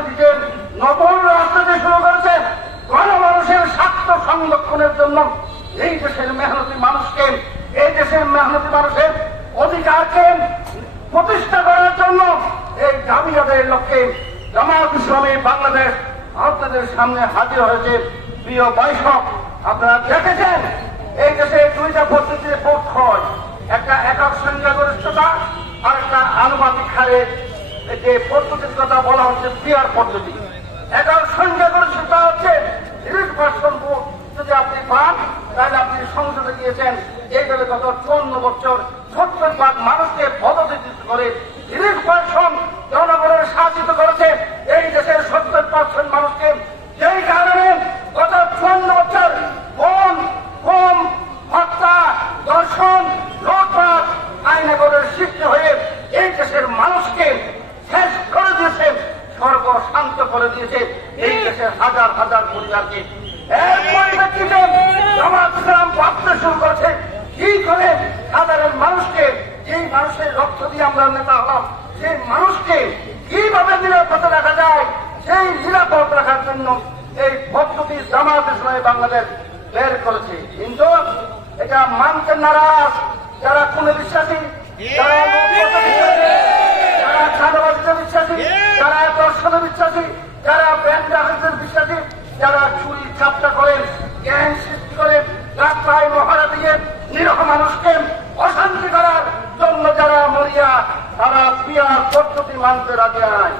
রাজনীতিতে নতুন রাজনীতি শুরু করেছে গণমানুষের স্বার্থ সংরক্ষণের জন্য। এই দেশের মেহনতি মানুষকে, এই দেশের মেহনতি মানুষের অধিকারকে প্রতিষ্ঠা করার জন্য এই দাবি আদায়ের লক্ষ্যে জামায়াত ইসলামী বাংলাদেশ আপনাদের সামনে হাজির হয়েছে। প্রিয় বৈঠক, আপনারা দেখেছেন এই দেশে দুইটা পদ্ধতিতে ভোট হয়, একটা একক সংখ্যাগরিষ্ঠতা আর একটা আনুপাতিক হারে যে পদ্ধতির কথা বলা হচ্ছে পিয়ার পদ্ধতি। একক সংখ্যাগরিষ্ঠতা হচ্ছে 30% ভোট যদি আপনি পান তাহলে আপনি সংসদে গিয়েছেন। এই দলে গত 54 বছর 70% মানুষকে পদোন্নতি করে 30% জনগণের শাসিত করেছে এই দেশের 70% মানুষকে। যেই কারণে গত 54 বছর কম হত্যা, দর্শন, লুটপাট, আইনাগরের সৃষ্টি হয়ে এই দেশের মানুষকে শেষ করে দিয়েছে, সর্বশান্ত করে দিয়েছে এই দেশের হাজার হাজার পরিবারকে। এর পরিপ্রেক্ষিতে জামায়াত ইসলাম ভাবতে শুরু করেছে কি করে সাধারণ মানুষকে, যেই মানুষের রক্ত দিয়ে আমরা নেতা হলাম, সেই মানুষকে কিভাবে নিরাপদে রাখা যায়, সেই নিরাপদ রাখার জন্য এই পদ্ধতি জামায়াত ইসলামী বাংলাদেশ বের করেছে। কিন্তু এটা মানতে নারাজ যারা খুনে বিশ্বাসী, যারা চাঁদাবাজিতে বিশ্বাসী, যারা দর্শনে বিশ্বাসী, যারা ব্যাংক ডাকাতিতে বিশ্বাসী, যারা চুরি চাপটা করেন, গ্যাং সৃষ্টি করেন, রাস্তায় মহারা দিয়ে নিরহ মানুষকে অশান্তি করার জন্য যারা মরিয়া, তারা পিয়ার পদ্ধতি মানতে রাজি নয়।